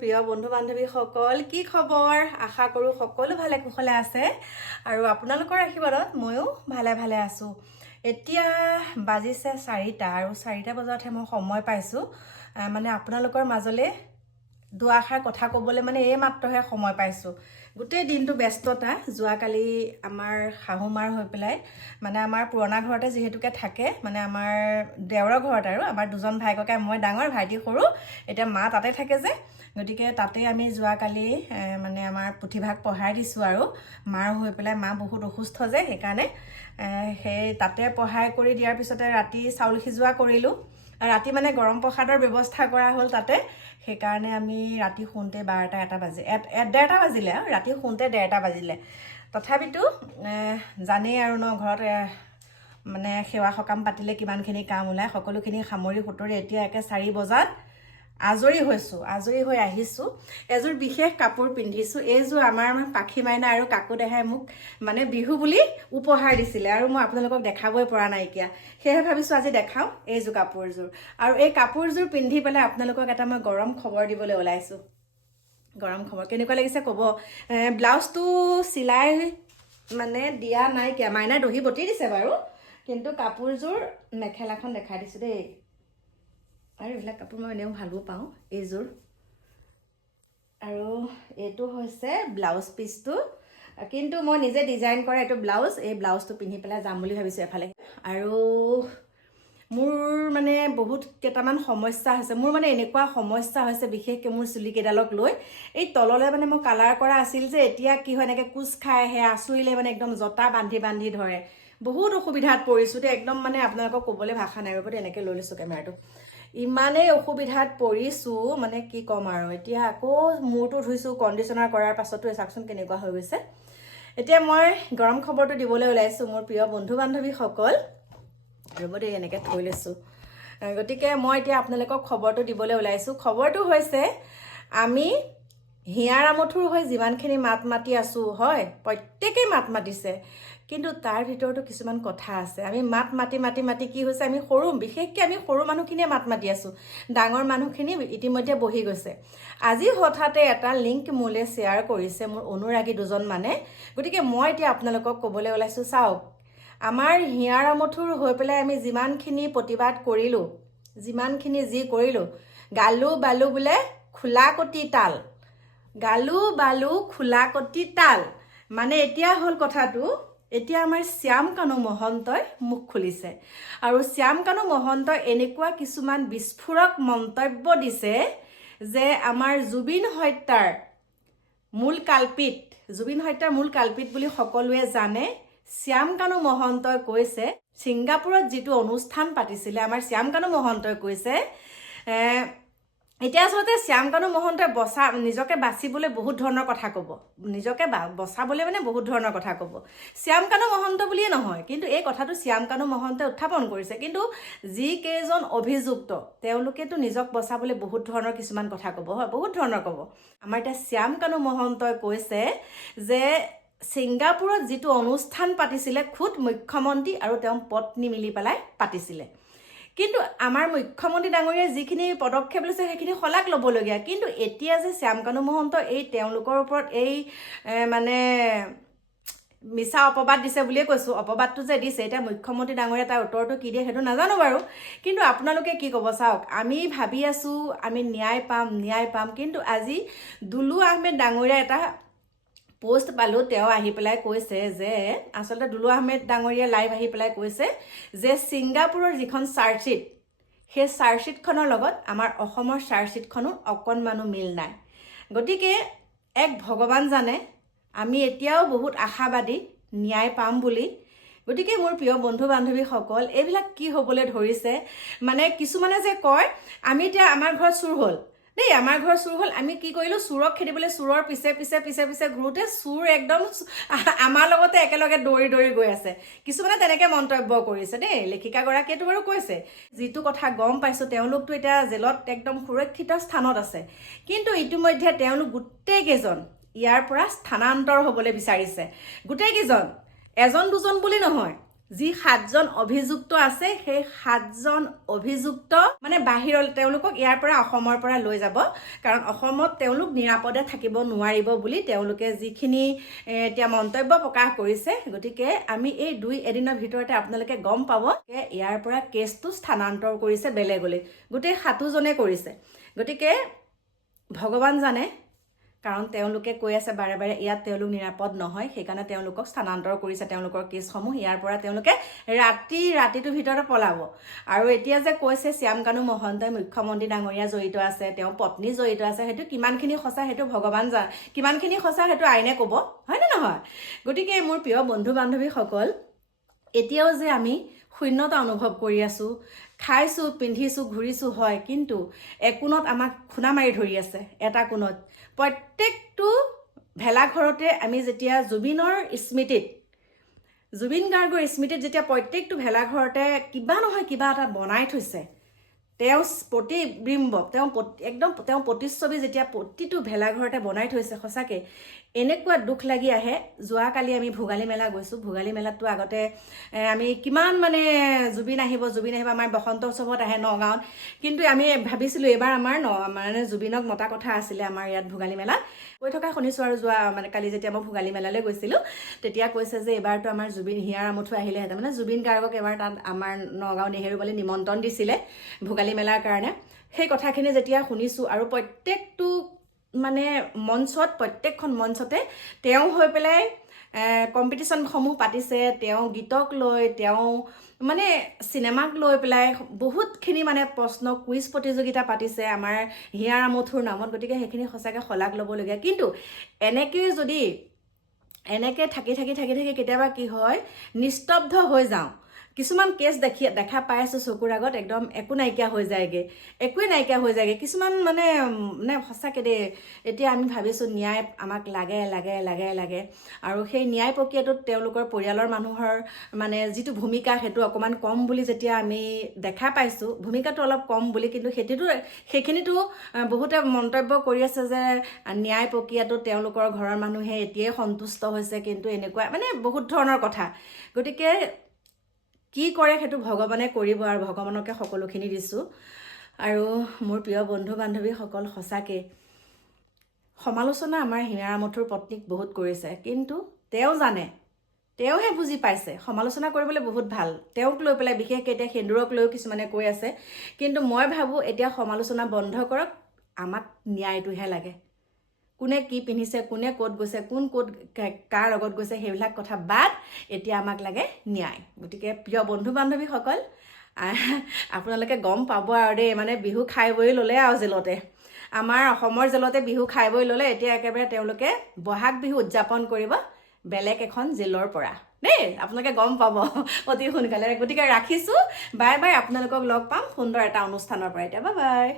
প্ৰিয় বন্ধু বান্ধৱী সকল কি খবৰ আশা কৰো সকলো ভালে কুশলে আছে আৰু আপোনালোকৰ আশীৰ্বাদত ময়ো ভালে আছো এতিয়া বাজিছে 4টা আৰু 4টা বজাতহে মই সময় পাইছো মানে আপোনালোকৰ মাজলে দুআষাৰ কথা ক'বলৈ মানে এই মাত্ৰহে সময় পাইছো গোটেই দিনটো ব্যস্ততা যোৱাকালি আমাৰ শাহুমাৰ হৈ পেলাই মানে আমাৰ পুৰণা ঘৰতে যেহেতুকে থাকে মানে আমাৰ দেওৰৰ ঘৰত আৰু আমাৰ দুজন ভাইককে মই ডাঙৰ ভাইটি সৰু এতিয়া মা তাতে থাকে যে গতিকে তাতে আমি যোৱাকালি মানে আমাৰ পুথিভাগ পঢ়াই দিছো আৰু মাৰ হৈ পেলাই মা বহুত অসুস্থ যে সেইকাৰণে সেই তাতে পঢ়াই কৰি দিয়াৰ পিছতে ৰাতি চাউল সিজোৱা কৰিলো ৰাতি মানে গৰম প্ৰসাদৰ ব্যৱস্থা কৰা হ'ল তাতে সেইকাৰণে আমি ৰাতি শুনতে 12টা 1টা বাজে 1:30টা বাজিলে ৰাতি শুনতে 1:30টা বাজিলে তথাপিতো জানেই আৰু ন ঘৰত মানে সেৱা সকাম পাতিলে কিমানখিনি কাম ওলায় সকলোখিনি সামৰি সুতৰি এতিয়া একে 4 বজাত আজৰি হৈ আহিছো এযোৰ বিশেষ কাপোৰ পিন্ধিছো এইযোৰ আমাৰ পাখি মাইনা আৰু কাকু দেহাই মোক মানে বিহু বুলি উপহাৰ দিছিলে আৰু মই আপোনালোকক দেখাবই পৰা নাইকিয়া সেয়ে ভাবিছো আজি দেখাও এইযোৰ কাপোৰযোৰ আৰু এই কাপোৰযোৰ পিন্ধি পেলাই আপোনালোকক এটা মই গৰম খবৰ দিবলৈ ওলাইছো গৰম খবৰ কেনেকুৱা লাগিছে ক'ব ব্লাউজটো চিলাই মানে দিয়া নাই কিয়া মাইনাই দহি বটি দিছে বাৰু কিন্তু কাপোৰযোৰ মেখেলাখন দেখাই দিছো দেই আৰু এইবিলাক কাপোৰ মই এনেও ভালো পাওঁ এইযোৰ আৰু এইটো হৈছে ব্লাউজ পিচটো কিন্তু মই নিজে ডিজাইন কৰা এইটো ব্লাউজ এই ব্লাউজটো পিন্ধি পেলাই যাম বুলি ভাবিছো এফালে আৰু মোৰ মানে বহুত কেইটামান সমস্যা হৈছে মোৰ মানে এনেকুৱা সমস্যা হৈছে বিশেষকৈ মোৰ চুলি কেইডালক লৈ এই তললে মানে মই কালাৰ কৰা আছিল যে এতিয়া কি হয় এনেকৈ কোচ খাই আহে আঁচুৰিলে মানে একদম জটা বান্ধি ধৰে বহুত অসুবিধাত পৰিছো দেই একদম মানে আপোনালোকক ক'বলৈ ভাষা নাই ৰ'ব এনেকৈ লৈ লৈছো কেমেৰাটো ইমানেই অসুবিধাত পৰিছো মানে কি ক'ম আৰু এতিয়া আকৌ মূৰটো ধুইছো কণ্ডিচনাৰ কৰাৰ পাছতো চাকচোন কেনেকুৱা হৈ গৈছে এতিয়া মই গৰম খবৰটো দিবলৈ ওলাইছো মোৰ প্ৰিয় বন্ধু বান্ধৱীসকল ৰ'ব দেই এনেকৈ থৈ লৈছো গতিকে মই এতিয়া আপোনালোকক খবৰটো দিবলৈ ওলাইছো খবৰটো হৈছে আমি হিয়াৰ আমঠুৰ হৈ যিমানখিনি মাত মাতি আছো হয় প্ৰত্যেকেই মাত মাতিছে কিন্তু তাৰ ভিতৰতো কিছুমান কথা আছে আমি মাত মাতি কি হৈছে আমি বিশেষকৈ আমি সৰু মানুহখিনিয়ে মাত মাতি আছো ডাঙৰ মানুহখিনি ইতিমধ্যে বহি গৈছে আজি হঠাতে এটা লিংক মোলে শ্বেয়াৰ কৰিছে মোৰ অনুৰাগী দুজন মানে গতিকে মই এতিয়া আপোনালোকক ক'বলৈ ওলাইছো চাওক আমাৰ হিয়াৰ আমঠুৰ হৈ পেলাই আমি যিমানখিনি প্ৰতিবাদ কৰিলো যিমানখিনি যি কৰিলো গালু বালু বোলে খোলাকটি তাল গালু বালু খোলাকটি তাল মানে এতিয়া হ'ল কথাটো এতিয়া আমাৰ শ্যাম কানু মহন্তই মুখ খুলিছে আৰু শ্যাম কানু মহন্তই এনেকুৱা কিছুমান বিস্ফোৰক মন্তব্য দিছে যে আমাৰ জুবিন হত্যাৰ মূল কালপিত বুলি সকলোৱে জানে শ্যাম কানু মহন্তই কৈছে ছিংগাপুৰত যিটো অনুষ্ঠান পাতিছিলে আমাৰ শ্যাম কানু মহন্তই কৈছে এতিয়া আচলতে শ্যাম কানু মহন্তই নিজকে বাচিবলৈ বহুত ধৰণৰ কথা ক'ব নিজকে বচাবলৈ মানে বহুত ধৰণৰ কথা ক'ব শ্যাম কানু মহন্ত বুলিয়ে নহয় কিন্তু এই কথাটো শ্যাম কানু মহন্তই উত্থাপন কৰিছে কিন্তু যি কেইজন অভিযুক্ত তেওঁলোকেতো নিজক বচাবলৈ বহুত ধৰণৰ কিছুমান কথা ক'ব হয় বহুত ধৰণৰ ক'ব আমাৰ এতিয়া শ্যাম কানু মহন্তই কৈছে যে ছিংগাপুৰত যিটো অনুষ্ঠান পাতিছিলে খুদ মুখ্যমন্ত্ৰী আৰু তেওঁৰ পত্নী মিলি পেলাই পাতিছিলে কিন্তু আমাৰ মুখ্যমন্ত্ৰী ডাঙৰীয়াই যিখিনি পদক্ষেপ লৈছে সেইখিনি শলাগ ল'বলগীয়া কিন্তু এতিয়া যে শ্যাম কানু মহন্ত এই তেওঁলোকৰ ওপৰত এই মানে মিছা অপবাদ দিছে বুলিয়ে কৈছো অপবাদটো যে দিছে এতিয়া মুখ্যমন্ত্ৰী ডাঙৰীয়া তাৰ উত্তৰটো কি দিয়ে সেইটো নাজানো বাৰু কিন্তু আপোনালোকে কি ক'ব চাওক আমি ভাবি আছো আমি ন্যায় পাম কিন্তু আজি দুলু আহমেদ ডাঙৰীয়া এটা পোষ্ট পালো তেওঁ আহি পেলাই কৈছে যে আচলতে দুলু আহমেদ ডাঙৰীয়া লাইভ আহি পেলাই কৈছে যে ছিংগাপুৰৰ যিখন চাৰ্জশ্বিট সেই চাৰ্জশ্বিটখনৰ লগত আমাৰ অসমৰ চাৰ্জশ্বিটখনো অকণমানো মিল নাই গতিকে এক ভগৱান জানে আমি এতিয়াও বহুত আশাবাদী ন্যায় পাম বুলি গতিকে মোৰ প্ৰিয় বন্ধু বান্ধৱীসকল এইবিলাক কি হ'বলৈ ধৰিছে মানে কিছুমানে যে কয় আমি এতিয়া আমাৰ ঘৰত চুৰ হ'ল দেই আমাৰ ঘৰ চুৰ হ'ল আমি কি কৰিলোঁ চুৰক খেদিবলৈ চুৰৰ পিছে ঘূৰোতে চুৰ একদম আমাৰ লগতে একেলগে দৌৰি গৈ আছে কিছুমানে তেনেকৈ মন্তব্য কৰিছে দেই লেখিকাগৰাকীয়েতো বাৰু কৈছে যিটো কথা গম পাইছোঁ তেওঁলোকতো এতিয়া জেলত একদম সুৰক্ষিত স্থানত আছে কিন্তু ইতিমধ্যে তেওঁলোক গোটেইকেইজন ইয়াৰ পৰা স্থানান্তৰ হ'বলৈ বিচাৰিছে গোটেইকেইজন এজন দুজন বুলি নহয় যি 7জন অভিযুক্ত আছে সেই 7জন অভিযুক্ত মানে বাহিৰলৈ তেওঁলোকক ইয়াৰ পৰা অসমৰ পৰা লৈ যাব কাৰণ অসমত তেওঁলোক নিৰাপদে থাকিব নোৱাৰিব বুলি তেওঁলোকে যিখিনি এতিয়া মন্তব্য প্ৰকাশ কৰিছে গতিকে আমি এই 2 এদিনৰ ভিতৰতে আপোনালোকে গম পাব যে ইয়াৰ পৰা কেছটো স্থানান্তৰ কৰিছে বেলেগলৈ গোটেই 7জনে কৰিছে গতিকে ভগৱান জানে কাৰণ তেওঁলোকে কৈ আছে বাৰে বাৰে ইয়াত তেওঁলোক নিৰাপদ নহয় সেইকাৰণে তেওঁলোকক স্থানান্তৰ কৰিছে তেওঁলোকৰ কেছসমূহ ইয়াৰ পৰা তেওঁলোকে ৰাতিটোৰ ভিতৰতে পলাব আৰু এতিয়া যে কৈছে শ্যামকানু মহন্তই মুখ্যমন্ত্ৰী ডাঙৰীয়া জড়িত আছে তেওঁৰ পত্নী জড়িত আছে সেইটো কিমানখিনি সঁচা সেইটো ভগৱান জানে কিমানখিনি সঁচা সেইটো আইনে ক'ব হয়নে নহয় গতিকে মোৰ প্ৰিয় বন্ধু বান্ধৱীসকল এতিয়াও যে আমি শূন্যতা অনুভৱ কৰি আছোঁ খাইছোঁ পিন্ধিছোঁ ঘূৰিছোঁ হয় কিন্তু একোণত আমাক খুনা মাৰি ধৰি আছে এটা কোণত প্ৰত্যেকটো ভেলাঘৰতে আমি যেতিয়া জুবিনৰ স্মৃতিত জুবিন গাৰ্গৰ স্মৃতিত যেতিয়া প্ৰত্যেকটো ভেলাঘৰতে কিবা নহয় কিবা এটা বনাই থৈছে তেওঁ প্ৰতিবিম্ব তেওঁ প্ৰতিচ্ছবি যেতিয়া প্ৰতিটো ভেলাঘৰতে বনাই থৈছে সঁচাকৈ এনেকুৱা দুখ লাগি আহে যোৱাকালি আমি ভোগালী মেলা গৈছোঁ ভোগালী মেলাততো আগতে আমি কিমান মানে জুবিন আহিব আমাৰ বসন্ত উৎসৱত আহে নগাঁৱত কিন্তু আমি ভাবিছিলোঁ এইবাৰ আমাৰ মানে জুবিনক মতা কথা আছিলে আমাৰ ইয়াত ভোগালী মেলাত কৈ থকা শুনিছোঁ আৰু যোৱা মানে কালি যেতিয়া মই ভোগালী মেলালৈ গৈছিলোঁ তেতিয়া কৈছে যে এইবাৰতো আমাৰ জুবিন হিয়াৰ আমঠু আহিলেহেঁতেন মানে জুবিন গাৰ্গক এবাৰ তাত আমাৰ নগাঁও নেহেৰুবালি নিমন্ত্ৰণ দিছিলে ভোগালী মেলাৰ কাৰণে সেই কথাখিনি যেতিয়া শুনিছোঁ আৰু প্ৰত্যেকটো মানে মঞ্চত প্ৰত্যেকখন মঞ্চতে তেওঁ হৈ পেলাই কম্পিটিশ্যনসমূহ পাতিছে তেওঁ গীতক লৈ তেওঁ মানে চিনেমাক লৈ পেলাই বহুতখিনি মানে প্ৰশ্ন কুইজ প্ৰতিযোগিতা পাতিছে আমাৰ হিয়াৰ আমঠুৰ নামত গতিকে সেইখিনি সঁচাকৈ শলাগ ল'বলগীয়া কিন্তু এনেকৈ থাকি কেতিয়াবা কি হয় নিস্তব্ধ হৈ যাওঁ কিছুমান কেছ দেখা পাই আছোঁ চকুৰ আগত একদম একো নাইকিয়া হৈ যায়গৈ একোৱে নাইকিয়া হৈ যায়গৈ কিছুমান মানে সঁচাকৈ দেই এতিয়া আমি ভাবিছোঁ ন্যায় আমাক লাগে আৰু সেই ন্যায় প্ৰক্ৰিয়াটোত তেওঁলোকৰ পৰিয়ালৰ মানুহৰ মানে যিটো ভূমিকা সেইটো অকণমান কম বুলি যেতিয়া আমি দেখা পাইছোঁ ভূমিকাটো অলপ কম বুলি কিন্তু সেইখিনিতো বহুতে মন্তব্য কৰি আছে যে ন্যায় প্ৰক্ৰিয়াটোত তেওঁলোকৰ ঘৰৰ মানুহে এতিয়াই সন্তুষ্ট হৈছে কিন্তু এনেকুৱা মানে বহুত ধৰণৰ কথা গতিকে কি কৰে সেইটো ভগৱানে কৰিব আৰু ভগৱানকে সকলোখিনি দিছোঁ আৰু মোৰ প্ৰিয় বন্ধু বান্ধৱীসকল সঁচাকৈ সমালোচনা আমাৰ হিয়াৰ আমঠুৰ পত্নীক বহুত কৰিছে কিন্তু তেওঁ জানে তেওঁহে বুজি পাইছে সমালোচনা কৰিবলৈ বহুত ভাল তেওঁক লৈ পেলাই বিশেষকৈ এতিয়া সেন্দুৰক লৈও কিছুমানে কৈ আছে কিন্তু মই ভাবোঁ এতিয়া সমালোচনা বন্ধ কৰক আমাক ন্যায়টোহে লাগে কোনে কি পিন্ধিছে কোনে ক'ত গৈছে কোন ক'ত কাৰ লগত গৈছে সেইবিলাক কথা বাদ এতিয়া আমাক লাগে ন্যায় গতিকে প্ৰিয় বন্ধু বান্ধৱীসকল আপোনালোকে গম পাব আৰু দেই মানে বিহু খাই বৈ ল'লে আৰু জেলতে আমাৰ অসমৰ জেলতে বিহু খাই বৈ ল'লে এতিয়া একেবাৰে তেওঁলোকে বহাগ বিহু উদযাপন কৰিব বেলেগ এখন জেলৰ পৰা দেই আপোনালোকে গম পাব অতি সোনকালে গতিকে ৰাখিছোঁ বাই আপোনালোকক লগ পাম সুন্দৰ এটা অনুষ্ঠানৰ পৰা এতিয়া বাই